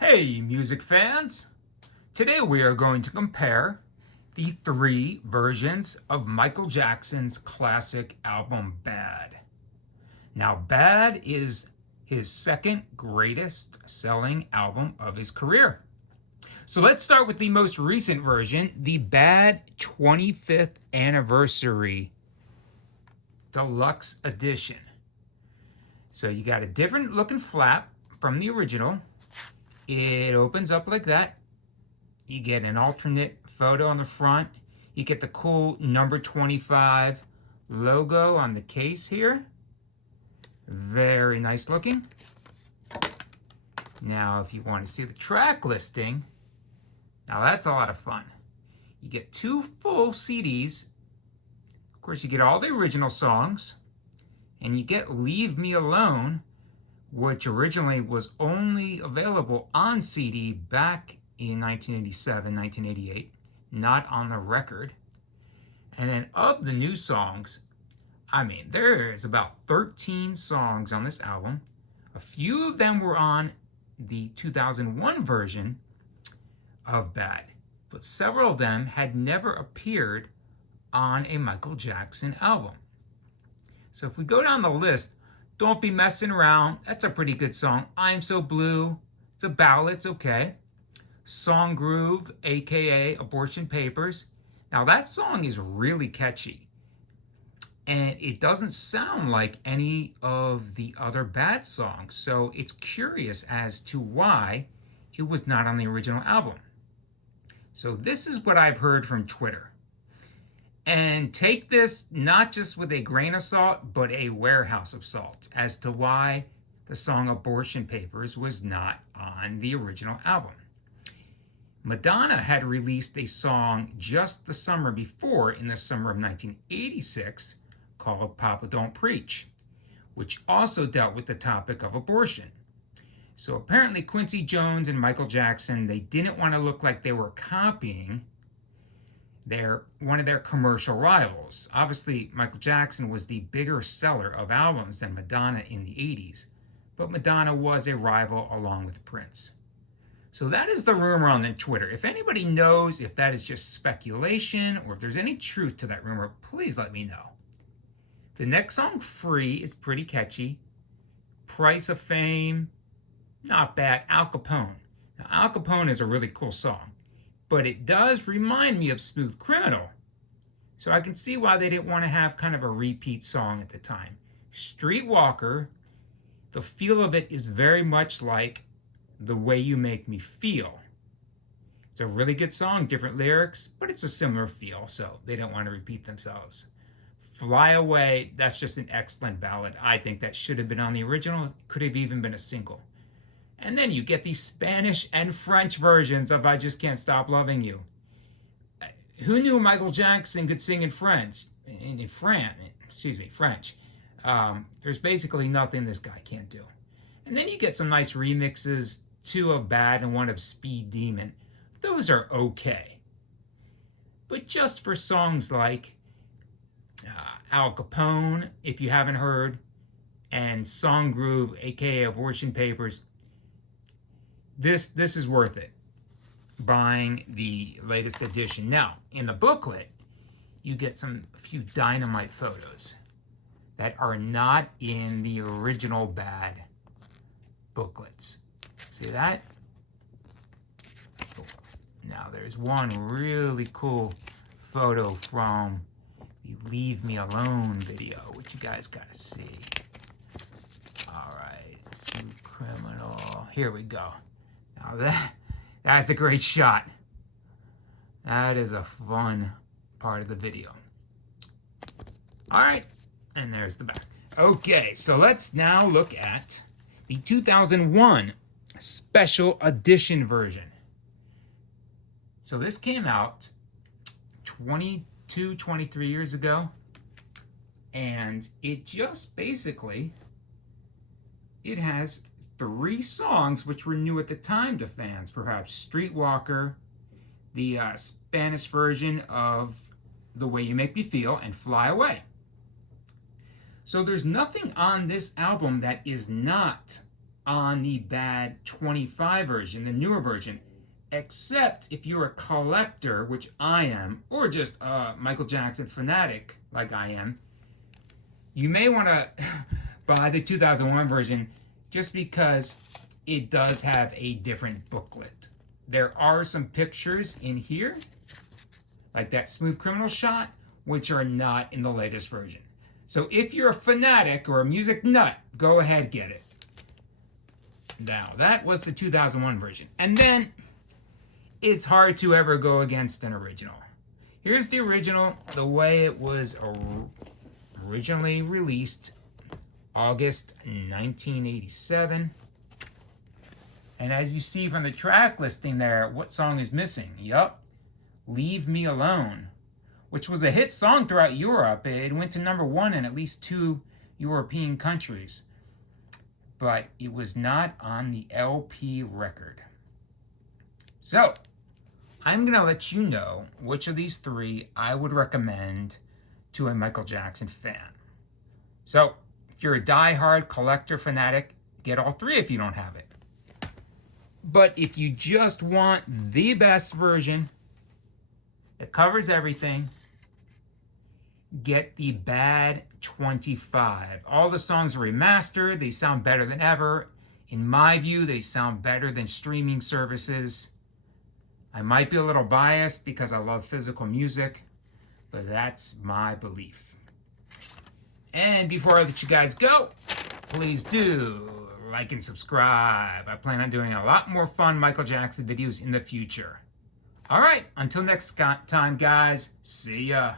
Hey, music fans! Today we are going to compare the three versions of Michael Jackson's classic album Bad. Now, Bad is his second greatest selling album of his career. So let's start with the most recent version, the Bad 25th Anniversary Deluxe Edition. So you got a different looking flap from the original. It opens up like that. You get an alternate photo on the front. You get the cool number 25 logo on the case here. Very nice looking. Now, if you want to see the track listing, now that's a lot of fun. You get two full CDs. Of course, you get all the original songs. And you get Leave Me Alone, which originally was only available on CD back in 1987, 1988, not on the record. And then of the new songs, there is about 13 songs on this album. A few of them were on the 2001 version of Bad, but several of them had never appeared on a Michael Jackson album. So if we go down the list, Don't Be Messing Around, that's a pretty good song. I'm So Blue, it's a ballad, it's okay. Song Groove, aka Abortion Papers. Now that song is really catchy. And it doesn't sound like any of the other Bad songs. So it's curious as to why it was not on the original album. So this is what I've heard from Twitter. And take this not just with a grain of salt, but a warehouse of salt as to why the song Abortion Papers was not on the original album. Madonna had released a song just the summer before, in the summer of 1986, called Papa Don't Preach, which also dealt with the topic of abortion. So apparently Quincy Jones and Michael Jackson, they didn't want to look like they were copying one of their commercial rivals. Obviously, Michael Jackson was the bigger seller of albums than Madonna in the 80s, but Madonna was a rival along with Prince. So that is the rumor on the Twitter. If anybody knows if that is just speculation or if there's any truth to that rumor, please let me know. The next song, Free, is pretty catchy. Price of Fame, not bad. Al Capone. Now, Al Capone is a really cool song, but it does remind me of Smooth Criminal. So I can see why they didn't want to have kind of a repeat song at the time. Streetwalker, the feel of it is very much like The Way You Make Me Feel. It's a really good song, different lyrics, but it's a similar feel, so they don't want to repeat themselves. Fly Away, that's just an excellent ballad. I think that should have been on the original. It could have even been a single. And then you get the Spanish and French versions of I Just Can't Stop Loving You. Who knew Michael Jackson could sing in French? French. There's basically nothing this guy can't do. And then you get some nice remixes, two of Bad and one of Speed Demon. Those are okay. But just for songs like Al Capone, if you haven't heard, and Song Groove, aka Abortion Papers, this is worth it, buying the latest edition. Now, in the booklet, you get a few dynamite photos that are not in the original Bad booklets. See that? Cool. Now, there's one really cool photo from the Leave Me Alone video, which you guys gotta see. All right, Smooth Criminal. Here we go. Now that's a great shot. That is a fun part of the video. All right, and there's the back. Okay, so let's now look at the 2001 special edition version. So this came out 23 years ago, and it just basically, it has three songs which were new at the time to fans, perhaps Streetwalker, the Spanish version of The Way You Make Me Feel, and Fly Away. So there's nothing on this album that is not on the bad 25 version, the newer version, except if you're a collector, which I am, or just a Michael Jackson fanatic like I am, you may want to buy the 2001 version just because it does have a different booklet. There are some pictures in here, like that Smooth Criminal shot, which are not in the latest version. So if you're a fanatic or a music nut, go ahead, get it. Now, that was the 2001 version. And then, it's hard to ever go against an original. Here's the original, the way it was originally released, August 1987. And as you see from the track listing there, what song is missing? Yup, Leave Me Alone, which was a hit song throughout Europe. It went to #1 in at least 2 European countries. But it was not on the LP record. So, I'm going to let you know which of these 3 I would recommend to a Michael Jackson fan. So, if you're a die-hard collector fanatic, get all 3 if you don't have it. But if you just want the best version that covers everything, get the bad 25. All the songs are remastered. They sound better than ever. In my view, they sound better than streaming services. I might be a little biased because I love physical music, but that's my belief. And before I let you guys go, please do like and subscribe. I plan on doing a lot more fun Michael Jackson videos in the future. All right, until next time, guys. See ya.